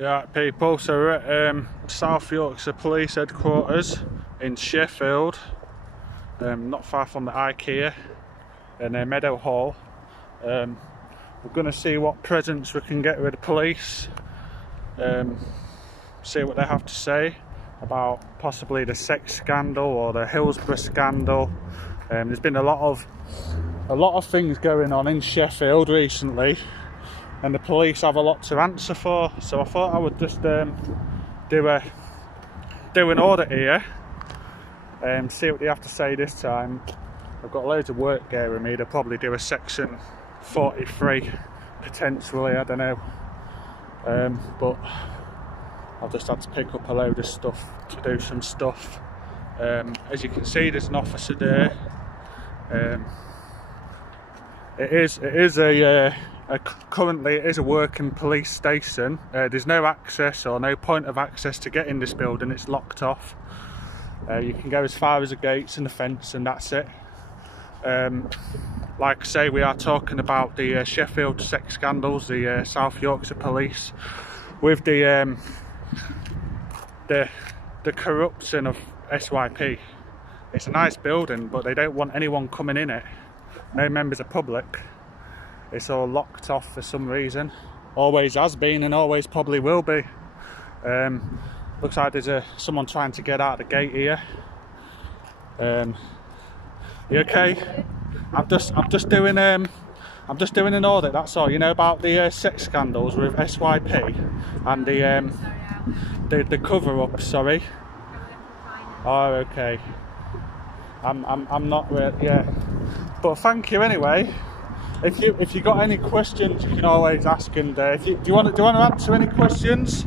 Yeah, people, so we're at South Yorkshire Police Headquarters in Sheffield, not far from the IKEA in Meadow Hall. We're going to see what presents we can get with the police, see what they have to say about possibly the sex scandal or the Hillsborough scandal. There's been a lot of things going on in Sheffield recently, and the police have a lot to answer for, so I thought I would just do an audit here and see what they have to say this time. I've got loads of work gear with me. They'll probably do a section 43 potentially, I don't know, but I've just had to pick up a load of stuff to do some stuff. As you can see, there's an officer there. Currently it is a working police station. There's no access or no point of access to get in this building. It's locked off. You can go as far as the gates and the fence, and that's it. Like I say, we are talking about the Sheffield sex scandals, the South Yorkshire Police, with the corruption of SYP. It's a nice building, but they don't want anyone coming in it. No members of public. It's all locked off for some reason. Always has been and always probably will be. Looks like there's someone trying to get out of the gate here. You okay? I'm just doing an audit. That's all. You know about the sex scandals with SYP and the cover-up. Sorry. Oh, okay. I'm not really. Yeah. But thank you anyway. If you got any questions, you can always ask. And do you want to answer any questions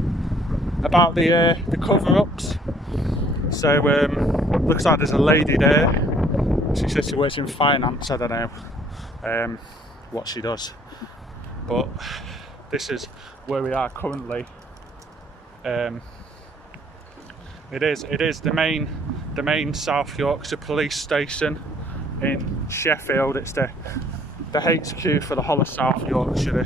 about the cover-ups? So looks like there's a lady there. She says she works in finance. I don't know what she does, but this is where we are currently. It is the main South Yorkshire Police Station in Sheffield. It's the HQ for the whole of South Yorkshire.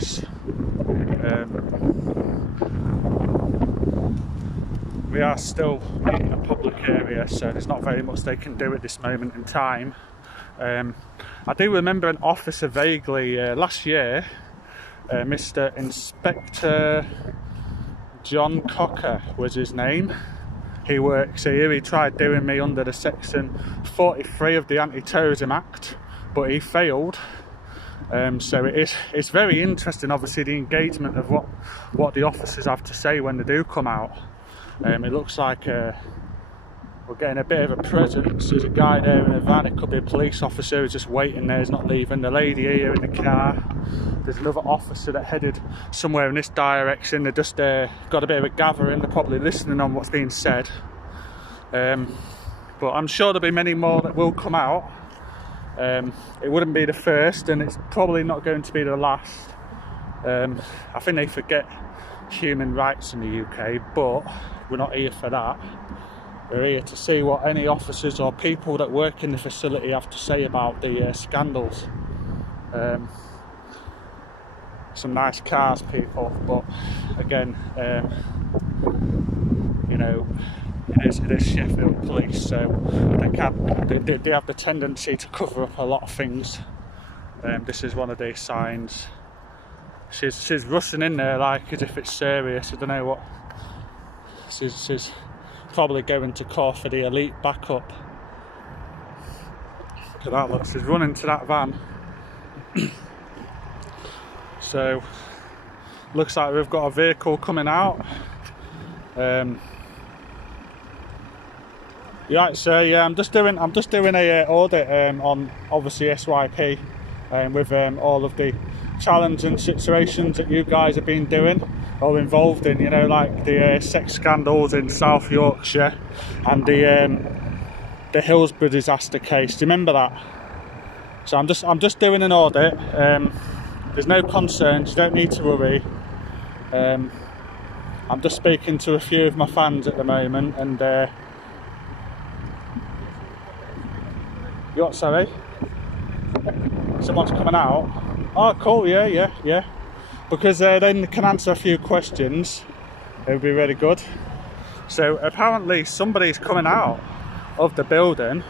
We are still in a public area, so there's not very much they can do at this moment in time. I do remember an officer vaguely last year, Mr. Inspector John Cocker was his name. He works here. He tried doing me under the section 43 of the Anti-Terrorism Act, but he failed. So it's very interesting, obviously, the engagement of what the officers have to say when they do come out. It looks like we're getting a bit of a presence. There's a guy there in a van. It could be a police officer who's just waiting there. He's not leaving. The lady here in the car. There's another officer that headed somewhere in this direction. They just got a bit of a gathering. They're probably listening on what's being said. But I'm sure there'll be many more that will come out. It wouldn't be the first, and it's probably not going to be the last. I think they forget human rights in the UK, but we're not here for that. We're here to see what any officers or people that work in the facility have to say about the scandals. Some nice cars, people, but again, you know, it is Sheffield Police, so they have the tendency to cover up a lot of things. This is one of these signs. She's rushing in there like as if it's serious. I don't know what. She's probably going to call for the elite backup. Look at that, look, she's running to that van. So looks like we've got a vehicle coming out. Yeah, so yeah, I'm just doing a audit on obviously SYP with all of the challenging situations that you guys have been doing or involved in, you know, like the sex scandals in South Yorkshire and the Hillsborough disaster case. Do you remember that? So I'm just doing an audit. There's no concerns, you don't need to worry. I'm just speaking to a few of my fans at the moment, and you what, sorry? Someone's coming out. Oh, cool, yeah. Because then they can answer a few questions. It would be really good. So apparently somebody's coming out of the building.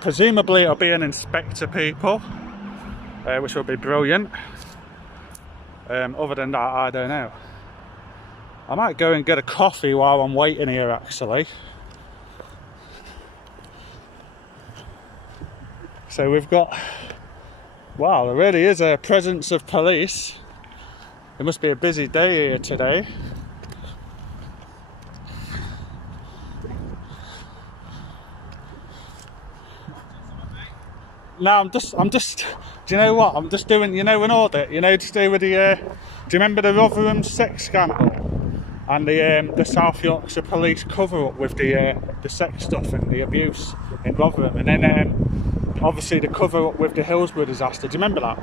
Presumably it'll be an inspector, people, which will be brilliant. Other than that, I don't know. I might go and get a coffee while I'm waiting here, actually. So we've got, wow, there really is a presence of police. It must be a busy day here today. No, I'm just, do you know what? I'm just doing, an audit, to do with the, do you remember the Rotherham sex scandal? And the South Yorkshire police cover-up with the sex stuff and the abuse in Rotherham. And then, obviously, the cover-up with the Hillsborough disaster. Do you remember that?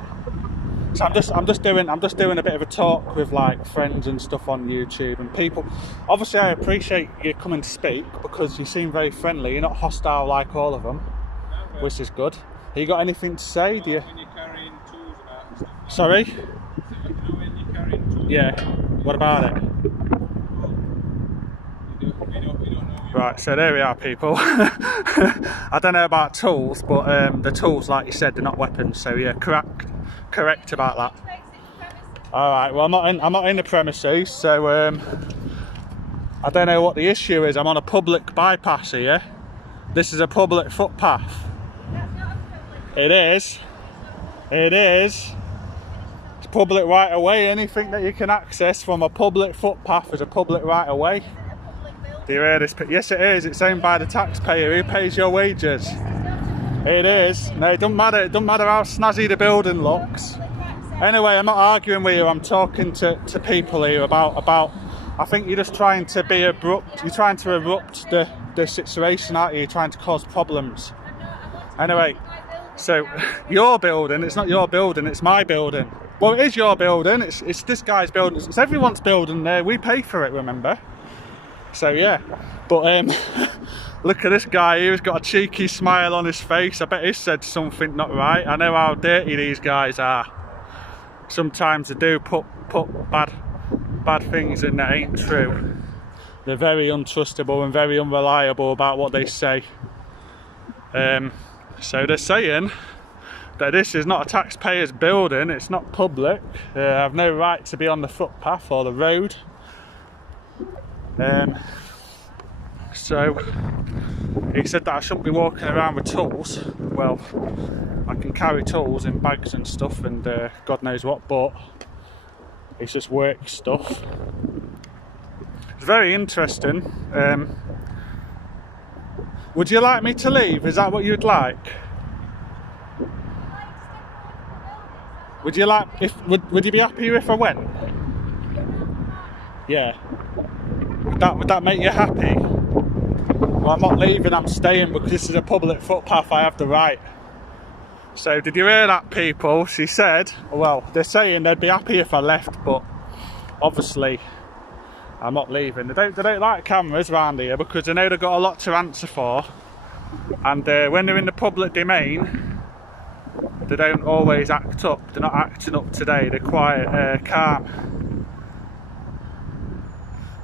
So I'm just doing a bit of a talk with, like, friends and stuff on YouTube and people. Obviously, I appreciate you coming to speak because you seem very friendly. You're not hostile like all of them, which is good. Have you got anything to say? Do you? When you're carrying tools about and stuff. Sorry? So when you're carrying tools. Yeah. What about it? We don't know. Right, so there we are, people. I don't know about tools, but the tools, like you said, they're not weapons. So yeah, correct about that. All right. Well, I'm not in the premises, so I don't know what the issue is. I'm on a public bypass here. This is a public footpath. It is. It's public right of way. Anything that you can access from a public footpath is a public right of way. Do you hear this? Yes, it is. It's owned by the taxpayer. Who pays your wages? It is. No, it doesn't matter. It doesn't matter how snazzy the building looks. Anyway, I'm not arguing with you. I'm talking to people here about. I think you're just trying to be abrupt. You're trying to erupt the situation, aren't you? You're trying to cause problems. Anyway. So, your building, it's not your building, it's my building. Well, it is your building, it's this guy's building, it's everyone's building there, we pay for it, remember? So, yeah. But, look at this guy here, he's got a cheeky smile on his face. I bet he said something not right. I know how dirty these guys are. Sometimes they do put bad things in that ain't true. They're very untrustable and very unreliable about what they say. So they're saying that this is not a taxpayer's building, it's not public. I have no right to be on the footpath or the road. So he said that I shouldn't be walking around with tools. Well, I can carry tools in bags and stuff and God knows what, but it's just work stuff. It's very interesting. Would you like me to leave? Is that what you'd like? Would you like would you be happier if I went? Yeah. Would that make you happy? Well, I'm not leaving, I'm staying because this is a public footpath, I have the right. So did you hear that, people? She said, well, they're saying they'd be happy if I left, but obviously I'm not leaving. They don't like cameras around here because they know they've got a lot to answer for, and when they're in the public domain they don't always act up. They're not acting up today, they're quite calm.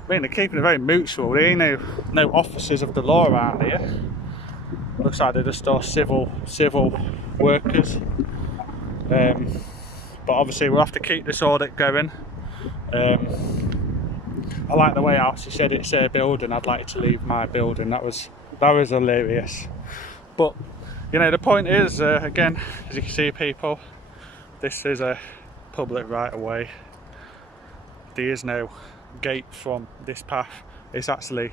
I mean, they're keeping it very mutual. There ain't no officers of the law around here. Looks like they're just all civil workers. But obviously we'll have to keep this audit going. I like the way out. She said it's her building, I'd like to leave my building. That was hilarious. But the point is, again, as you can see, people, this is a public right of way. There is no gate from this path. It's actually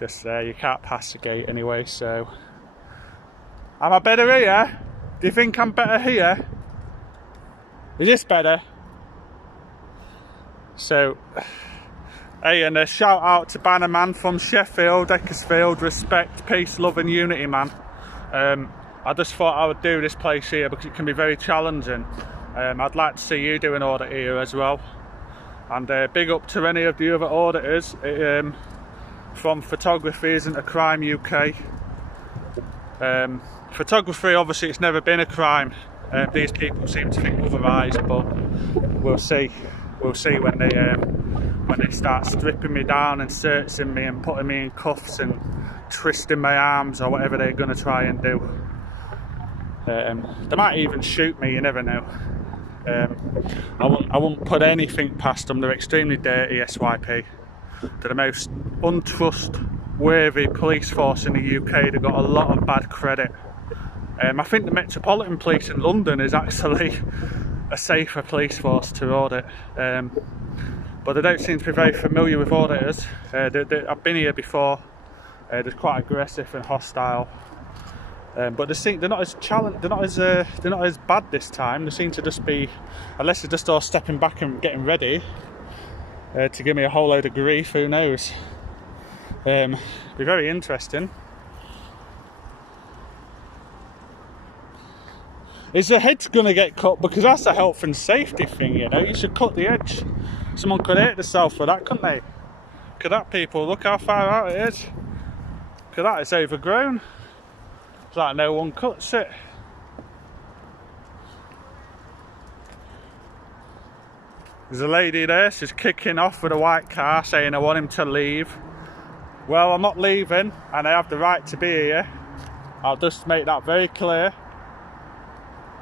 just there. You can't pass the gate anyway. So am I better here? Do you think I'm better here? Is this better? So, hey, and a shout out to Bannerman from Sheffield, Eckersfield, respect, peace, love and unity, man. I just thought I would do this place here because it can be very challenging. I'd like to see you do an audit here as well. And big up to any of the other auditors from Photography Isn't a Crime UK. Photography, obviously it's never been a crime. These people seem to think otherwise, but we'll see when when they start stripping me down and searching me and putting me in cuffs and twisting my arms or whatever they're going to try and do. They might even shoot me, you never know. I won't put anything past them. They're extremely dirty, SYP. They're the most untrustworthy police force in the UK. They've got a lot of bad credit. I think the Metropolitan Police in London is actually a safer police force to audit. But they don't seem to be very familiar with auditors. I've been here before. They're quite aggressive and hostile. But they're not as they're not as bad this time. They seem to just be, unless they're just all stepping back and getting ready to give me a whole load of grief. Who knows? Be very interesting. Is the hedge going to get cut? Because that's a health and safety thing, you know. You should cut the hedge. Someone could hurt themselves for that, couldn't they? Look at that, people. Look how far out it is. Look at that, it's overgrown. It's like no one cuts it. There's a lady there, she's kicking off with a white car saying I want him to leave. Well, I'm not leaving and I have the right to be here. I'll just make that very clear.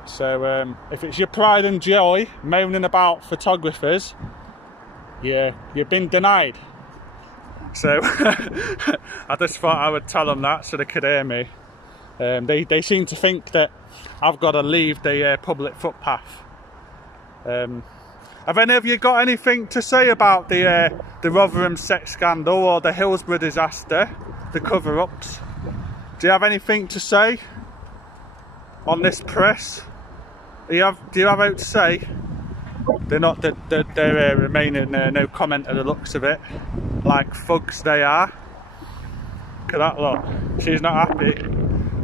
So if it's your pride and joy moaning about photographers, you've been denied. So I just thought I would tell them that so they could hear me. They seem to think that I've got to leave the public footpath. Have any of you got anything to say about the Rotherham sex scandal or the Hillsborough disaster, the cover-ups? Do you have anything to say on this press? Do you have out to say? They're remaining no comment at the looks of it, like thugs they are. Look at that look. She's not happy.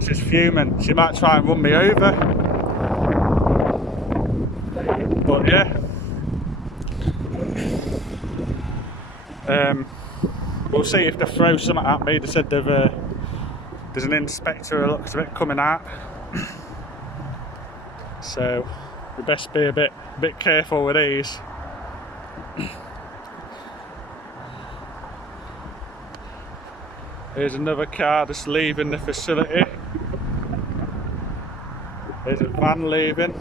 She's fuming. She might try and run me over. But yeah. We'll see if they throw something at me. They said there's an inspector who looks of it coming out. So we best be a bit careful with these. Here's another car just leaving the facility. There's a van leaving.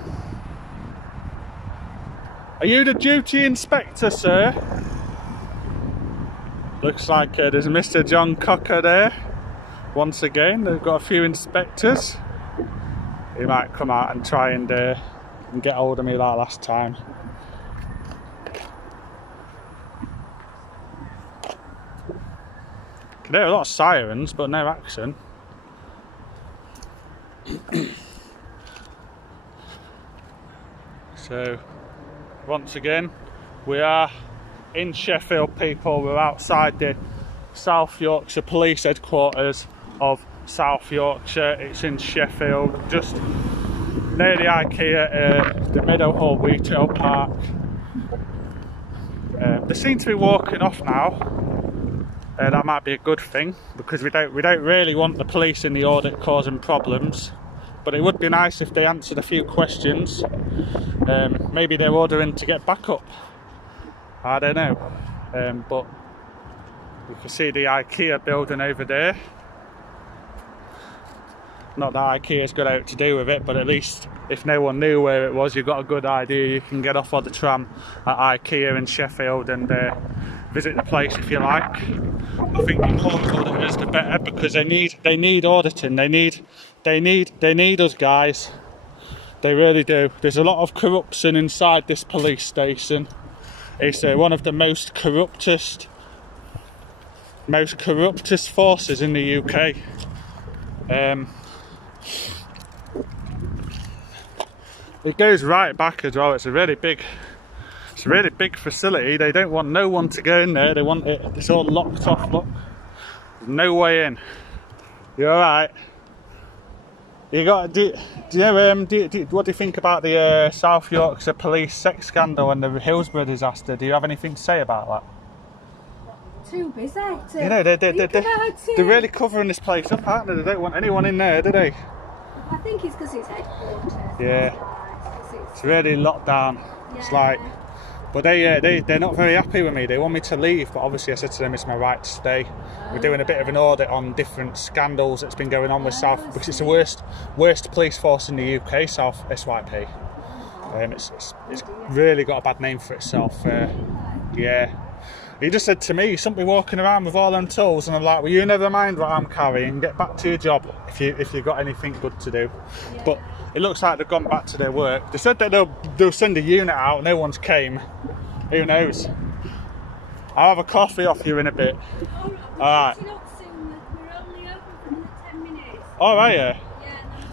Are you the duty inspector, sir? Looks like there's Mr. John Cocker there. Once again, they've got a few inspectors. He might come out and try and get hold of me like last time. There are a lot of sirens, but no action. So, once again, we are in Sheffield, people. We're outside the South Yorkshire Police Headquarters of South Yorkshire. It's in Sheffield, just near the IKEA, the Meadowhall Retail Park. They seem to be walking off now. That might be a good thing, because we don't really want the police in the audit causing problems. But it would be nice if they answered a few questions. Maybe they're ordering to get back up. I don't know. But you can see the IKEA building over there. Not that IKEA's got out to do with it, but at least if no one knew where it was, you've got a good idea. You can get off on the tram at IKEA in Sheffield and visit the place if you like. I think the more auditors the better, because they need auditing. They need us guys. They really do. There's a lot of corruption inside this police station. It's one of the most corruptest forces in the UK. It goes right back as well. It's a really big facility. They don't want no one to go in there. They want it's all locked off. Look, there's no way in. You all right? You got? Do you know? What do you think about the South Yorkshire police sex scandal and the Hillsborough disaster? Do you have anything to say about that? Too busy. You know, they're really covering this place up, aren't they? They don't want anyone in there, do they? I think it's because it's headquarters. Yeah. It's really locked down. Yeah. It's like But they're not very happy with me. They want me to leave, but obviously I said to them it's my right to stay. We're doing a bit of an audit on different scandals that's been going on with South, because it's the worst police force in the UK, South SYP. It's really got a bad name for itself. Yeah. He just said to me, you shouldn't be walking around with all them tools, and I'm like, well, you never mind what I'm carrying, get back to your job if you've got anything good to do. Yeah. But it looks like they've gone back to their work. They said that they'll send a unit out, no one's came. Who knows? I'll have a coffee off you in a bit. Alright. We're only open for another 10 minutes. Alright, yeah. Yeah, and then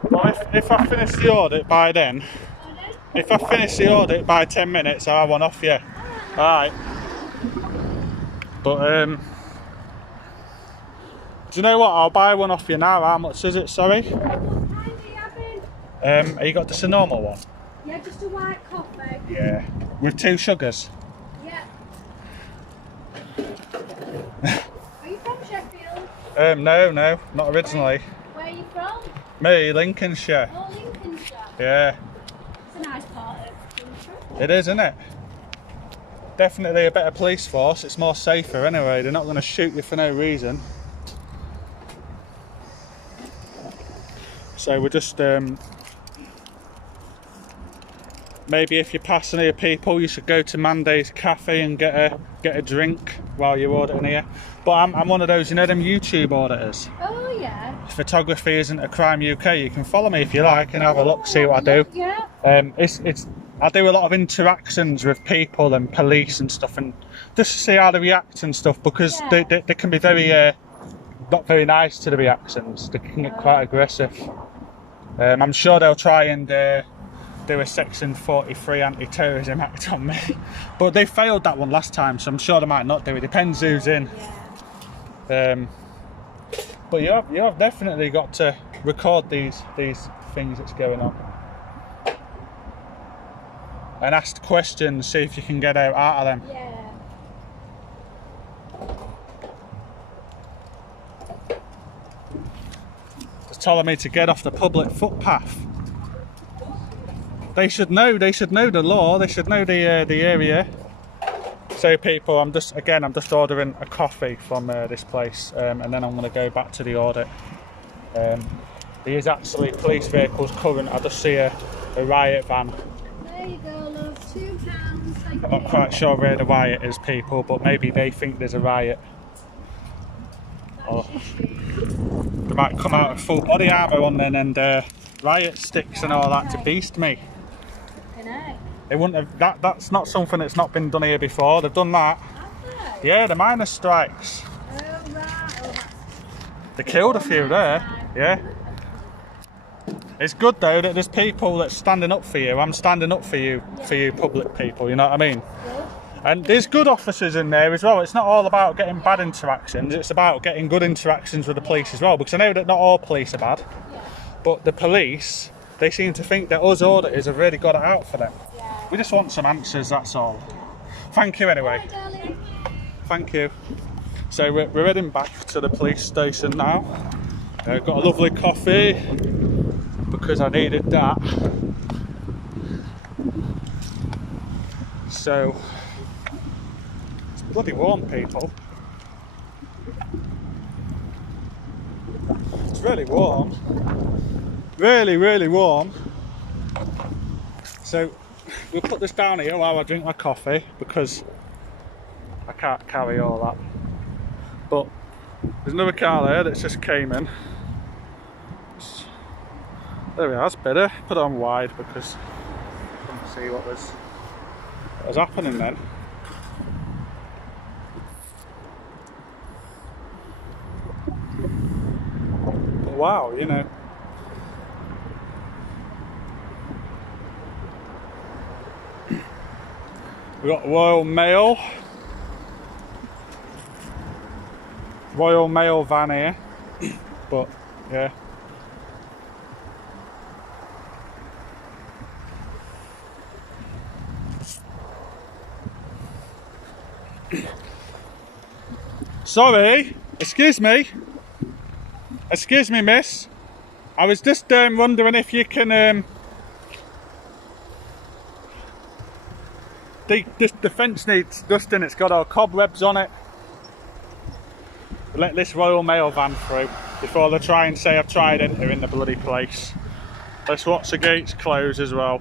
we're going. Well, if I finish the audit by then, if I finish the audit by 10 minutes, I'll have one off you. Alright. But, do you know what? I'll buy one off you now. How much is it, sorry? What kind are you having? Have you got just a normal one? Yeah, just a white coffee. Yeah. With 2 sugars? Yeah. Are you from Sheffield? No, not originally. Where are you from? Me, Lincolnshire. Oh, Lincolnshire. Yeah. It's a nice part of the country. It is, isn't it? Definitely a better police force. It's more safer anyway. They're not going to shoot you for no reason. So we're just maybe if you're passing here, people, you should go to Monday's Cafe and get a drink while you're auditing here. But I'm one of those, you know, them YouTube auditors. Oh yeah. Photography isn't a crime UK. You can follow me if you like and have a look, see what I do. Yeah. I do a lot of interactions with people and police and stuff, and just to see how they react and stuff, because they can be very not very nice to the reactions. They can get quite aggressive. I'm sure they'll try and do a Section 43 anti-terrorism act on me, but they failed that one last time, so I'm sure they might not do it. Depends who's in. But you have definitely got to record these things that's going on and ask questions, see if you can get out of them. Yeah. Just telling me to get off the public footpath. They should know the law, they should know the area. So people, I'm just ordering a coffee from this place, and then I'm going to go back to the audit. There is actually police vehicles current. I just see a riot van. There you go, love. £2. I'm not quite sure where the riot is, people, but maybe they think there's a riot. Or they might come out with full body armour on then and riot sticks and all that to beast me. They wouldn't have, that's not something that's not been done here before. They've done that. Have they? Yeah, the miners' strikes. Oh right. Oh, They killed a few there. Yeah. It's good though that there's people that's standing up for you. I'm standing up for you public people, you know what I mean? And there's good officers in there as well. It's not all about getting bad interactions, it's about getting good interactions with the police as well, because I know that not all police are bad, but the police, they seem to think that us auditors have really got it out for them. We just want some answers, that's all. Thank you anyway. Thank you. So we're heading back to the police station now. Got a lovely coffee because I needed that. So it's bloody warm, people. It's really warm. Really, really warm. So we'll put this down here while I drink my coffee because I can't carry all that. But there's another car there that's just came in. There we are, it's better. Put it on wide because I couldn't see what was happening then. But wow, you know. We've got Royal Mail van here, but yeah. Sorry, excuse me, miss. I was just wondering if you can The fence needs dusting, it's got all cobwebs on it. Let this Royal Mail van through before they try and say I've tried entering the bloody place. Let's watch the gates close as well.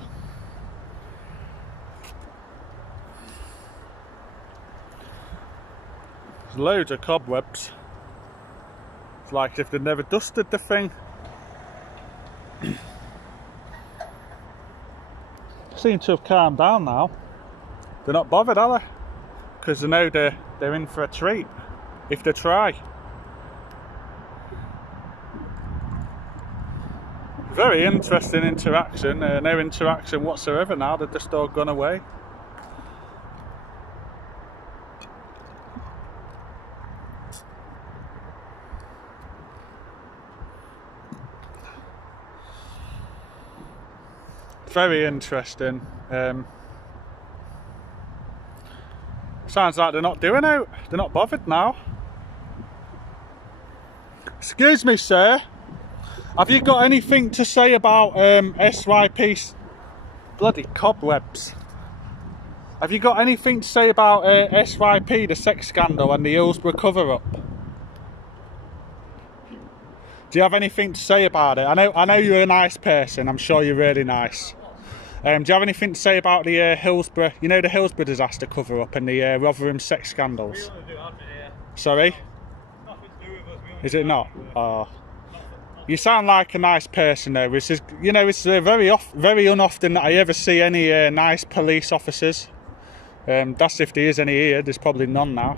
There's loads of cobwebs. It's like if they'd never dusted the thing. Seem to have calmed down now. They're not bothered, are they? Because they know they're in for a treat if they try. Very interesting interaction. No interaction whatsoever now. They've just all gone away. Very interesting. Sounds like they're not doing out. They're not bothered now. Excuse me, sir. Have you got anything to say about SYP? Bloody cobwebs. Have you got anything to say about SYP, the sex scandal, and the Hillsborough cover-up? Do you have anything to say about it? I know you're a nice person. I'm sure you're really nice. Do you have anything to say about the Hillsborough, you know, the Hillsborough disaster cover-up and the Rotherham sex scandals? We only do admin here. Sorry? Nothing to do with us. Is it not? Oh. You sound like a nice person though. It's just, you know, it's very unoften that I ever see any nice police officers. That's if there is any here. There's probably none now.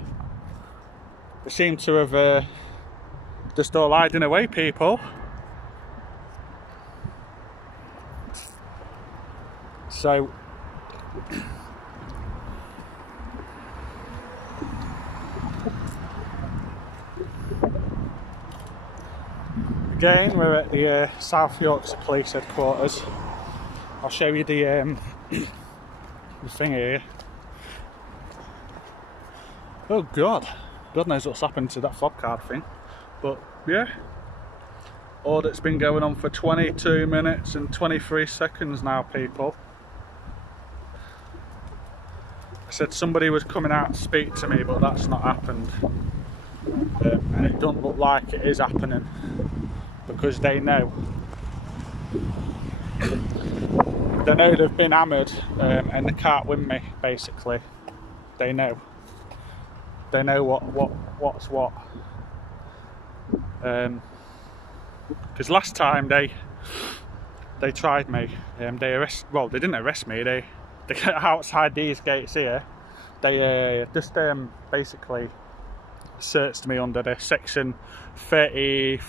They seem to have just all hiding away people. So again, we're at the South Yorkshire Police Headquarters. I'll show you the thing here. Oh God knows what's happened to that fob card thing. But yeah, audit's been going on for 22 minutes and 23 seconds now, people. I said somebody was coming out to speak to me, but that's not happened. And it doesn't look like it is happening, because they know. They know they've been hammered and they can't win me, basically. They know. They know what's what. Because last time they tried me, they didn't arrest me, they got outside these gates here. They just basically searched me under the section 43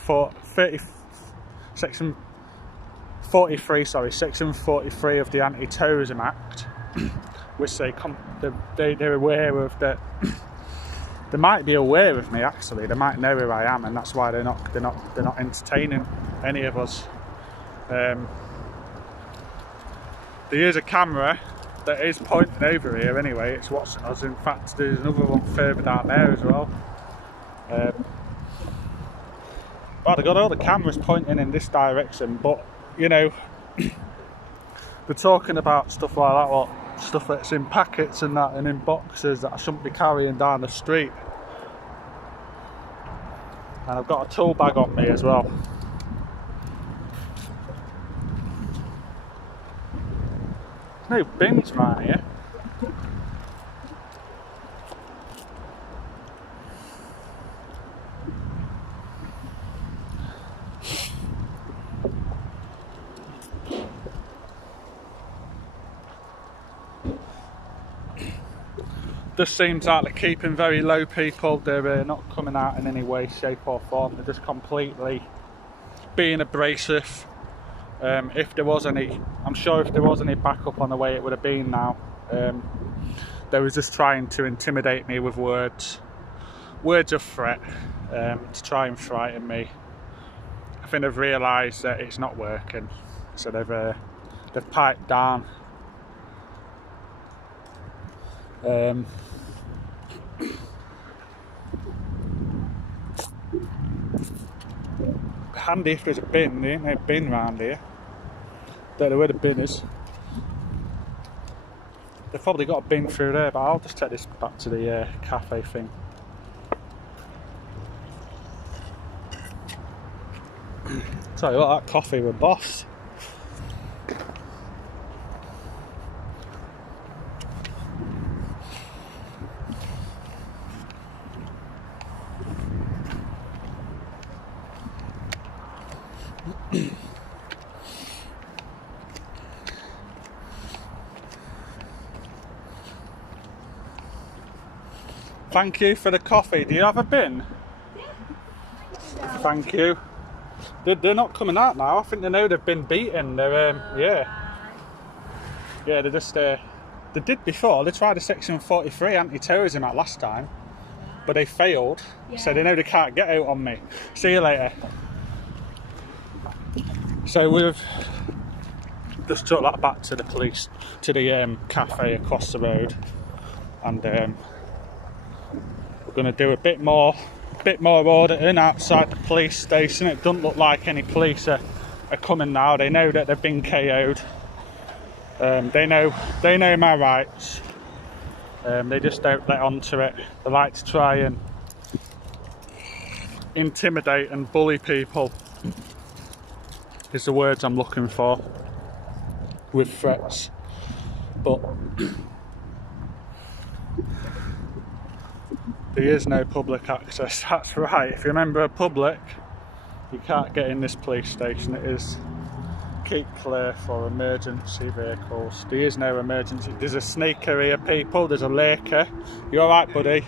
of the Anti-Terrorism Act, which they're aware of. That they might be aware of me, actually. They might know who I am, and that's why they're not entertaining any of us. There is a camera that is pointing over here anyway. It's watching us. In fact, there's another one further down there as well. Well, they've got all the cameras pointing in this direction, but you know, they're talking about stuff like that, what stuff that's in packets and that, and in boxes that I shouldn't be carrying down the street. And I've got a tool bag on me as well. There's no bins around here. Just seems like they're keeping very low, people. They're not coming out in any way, shape or form. They're just completely being abrasive. If there was any, I'm sure if there was any backup on the way, it would have been now. They was just trying to intimidate me with words of threat, to try and frighten me. I think they've realised that it's not working, so they've piped down. Handy if there's a bin. There ain't no bin round here. Don't know where the bin is. They've probably got a bin through there, but I'll just take this back to the cafe thing. Tell you what, that coffee with boss. Thank you for the coffee. Do you have a bin? Yeah. Thank you. They're not coming out now. I think they know they've been beaten. They're yeah. They just they did before. They tried a Section 43 anti-terrorism act last time, but they failed. Yeah. So they know they can't get out on me. See you later. So we've just took that back to the police, to the cafe across the road, and we're going to do a bit more auditing outside the police station. It doesn't look like any police are coming now. They know that they've been KO'd. They know my rights. They just don't let on to it. They like to try and intimidate and bully people, is the words I'm looking for, with threats. But there is no public access. That's right. If you're a member of public, you can't get in this police station. It is keep clear for emergency vehicles. There is no emergency. There's a sneaker here, people. There's a lurker. You alright, buddy?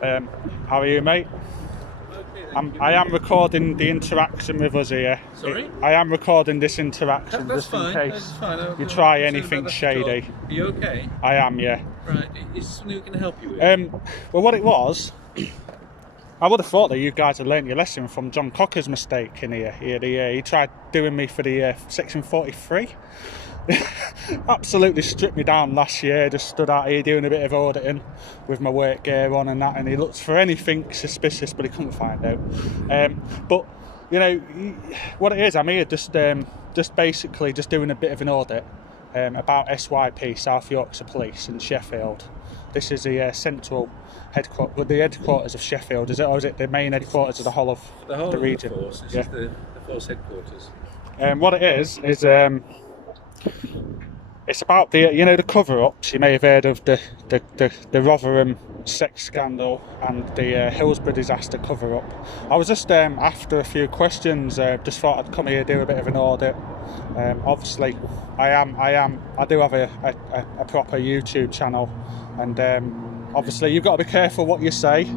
How are you, mate? I am recording the interaction with us here. Sorry? I am recording this interaction That's just fine. in That's case fine. you try anything shady. Are you okay? I am, yeah. Right. Is this something we can help you with? Well, what it was, I would have thought that you guys had learnt your lesson from John Cocker's mistake in here. He tried doing me for the Section 43. Absolutely stripped me down last year. Just stood out here doing a bit of auditing with my work gear on and that, and he looked for anything suspicious, but he couldn't find out. But you know what it is, I'm here just basically just doing a bit of an audit about SYP, South Yorkshire Police in Sheffield. This is the central headquarters, the headquarters of Sheffield, is it, or is it the main headquarters of the whole of the region? Of the force. This is the force headquarters. What it is it's about the cover-ups. You may have heard of the Rotherham sex scandal and the Hillsborough disaster cover-up. I was just after a few questions. Just thought I'd come here, do a bit of an audit. Obviously, I do have a proper YouTube channel, and obviously you've got to be careful what you say.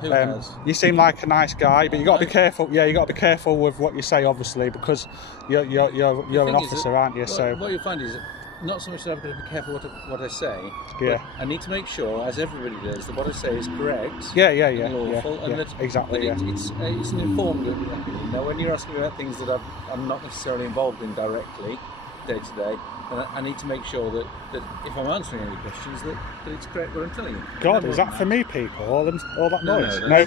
Who has? You seem like a nice guy, but you got to be careful. Yeah, you got to be careful with what you say, obviously, because you're an officer, aren't you? So what you'll find is not so much that I've got to be careful what I say. Yeah. But I need to make sure, as everybody does, that what I say is correct. Yeah. And lawful, and that exactly. That it's an informed opinion. Now, when you're asking me about things that I'm not necessarily involved in directly, day to day, and I need to make sure that if I'm answering any questions, that it's correct what I'm telling you. God, is that for me, people? All that noise? No.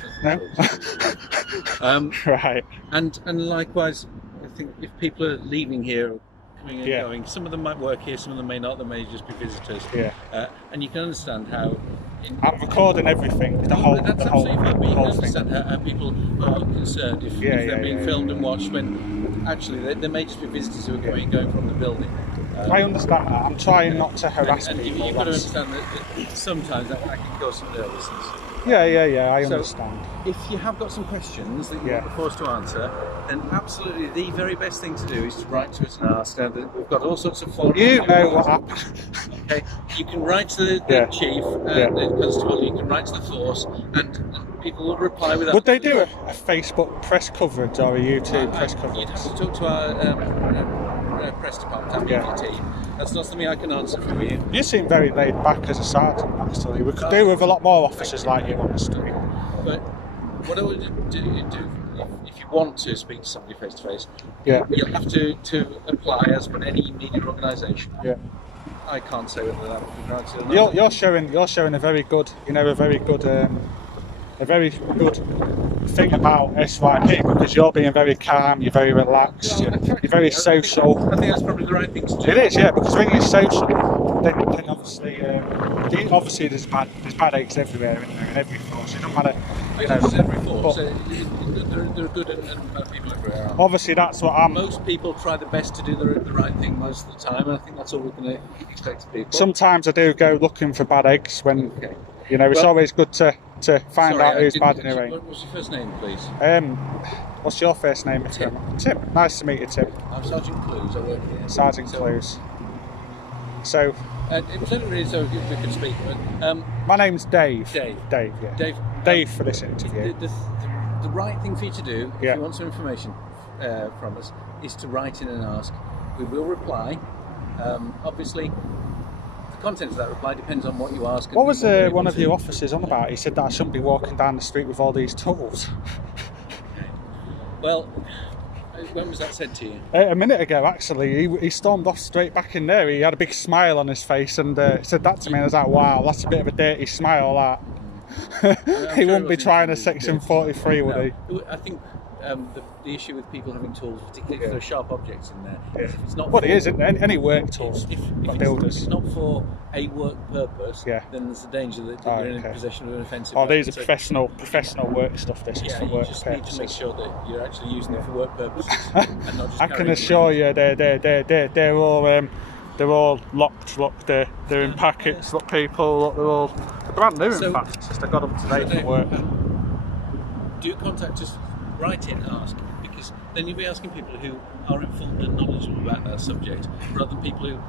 Right. And likewise, I think if people are leaving here, coming and going, some of them might work here, some of them may not. They may just be visitors. Yeah. And you can understand how. I'm recording everything. That's absolutely fine. But you can understand how people are concerned if they're being filmed and watched when actually they may just be visitors who are going from the building. I understand that. I'm trying not to harass and people. You've got to understand that sometimes that can cause some nervousness. Yeah. I understand. If you have got some questions that you want the force to answer, then absolutely the very best thing to do is to write to us and ask. Now, we've got all sorts of forms. You know what happened. Okay, you can write to the chief, the constable. You can write to the force, and people will reply with that. Would they do a Facebook press coverage or a YouTube press coverage? You'd have to talk to our press department, our media team. That's not something I can answer for you. You seem very laid back as a sergeant, actually. We could do with a lot more officers like you on the street. But what I would do if you want to speak to somebody face to face, you'll have to apply as with any media organisation. Yeah. I can't say whether that would be granted or not. You're showing a very good, a very good thing about SYP, because you're being very calm, you're very relaxed, you're very social. I think that's probably the right thing to do. It is, yeah, because when you're social, then obviously there's bad eggs everywhere in there, in every force. It doesn't matter. You know, every force. So there are good and bad people everywhere. Obviously, that's what Most people try the best to do the right thing most of the time, and I think that's all we're going to expect of people. Sometimes I do go looking for bad eggs when, you know, it's always good to find out who's bad anyway. What's your first name, please? What's your first name? Tim. Tim. Nice to meet you, Tim. I'm Sergeant Clues. I work here. Sergeant Clues. So. It was only really so we could speak. But, my name's Dave. Dave. Dave. Yeah. Dave. Dave for this interview. The right thing for you to do, if you want some information from us, is to write in and ask. We will reply. Obviously, the content of that reply depends on what you ask. What was one of your officers on about? He said that I shouldn't be walking down the street with all these tools. Well, when was that said to you? A minute ago, actually. He stormed off straight back in there. He had a big smile on his face and said that to me. And I was like, wow, that's a bit of a dirty smile, that. He wouldn't be trying a Section 43, would he? I think the issue with people having tools, particularly if there are sharp objects in there, if it's not it is, any work tools, if builders. it's not for a work purpose, then there's the danger that you're in possession of an offensive weapon. These are professional work stuff. This is for work you just purposes. need to make sure that you're actually using it for work purposes and not just I can assure you, they're all locked. Look, they're in packets. Look, people. Look, they're brand new. In fact, it's just I got them today for work. Do contact us. Write in, ask, because then you'll be asking people who are informed and knowledgeable about that subject, rather than people who,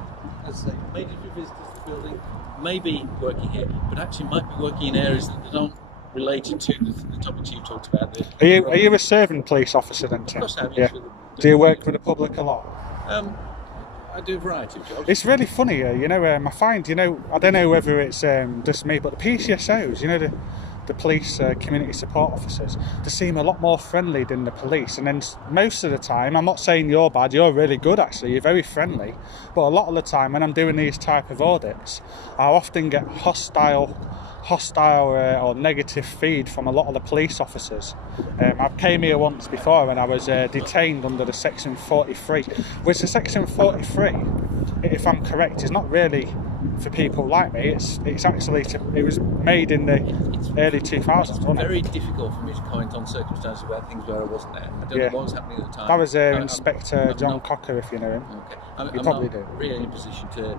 as they may be visitors to the building, may be working here, but actually might be working in areas that aren't related to the topics you talked about. Are you a serving police officer then, Tim? Of course I am. Yeah. Do you work with the public a lot? I do a variety of jobs. It's really funny, you know. I find, you know, I don't know whether it's just me, but the PCSOs, you know, the police community support officers, they seem a lot more friendly than the police. And then most of the time, I'm not saying you're bad, you're really good actually, you're very friendly, but a lot of the time when I'm doing these type of audits, I often get hostile or negative feed from a lot of the police officers. I came here once before and I was detained under the Section 43, which the Section 43, if I'm correct, is not really for people like me. It's actually it was made in the early 2000s. It's very difficult for me to comment on circumstances where things where I wasn't there. I don't know what was happening at the time. That was Inspector John Cocker, if you know him. Okay. I'm probably do. Really in a position to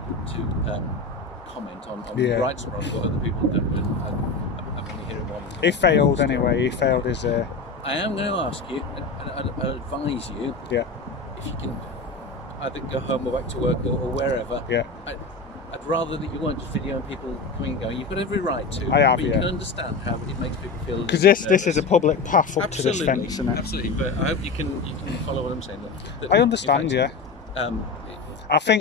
comment on the rights of other people don't. I'm only hearing one. He failed anyway. He failed his. I am going to ask you, and I'd advise you, if you can either go home or back to work or wherever. I'd rather that you weren't just videoing people coming and going. You've got every right to, but you can understand how it makes people feel. Because this is a public path up to this fence, isn't it? Absolutely, but I hope you can follow what I'm saying. I understand, I think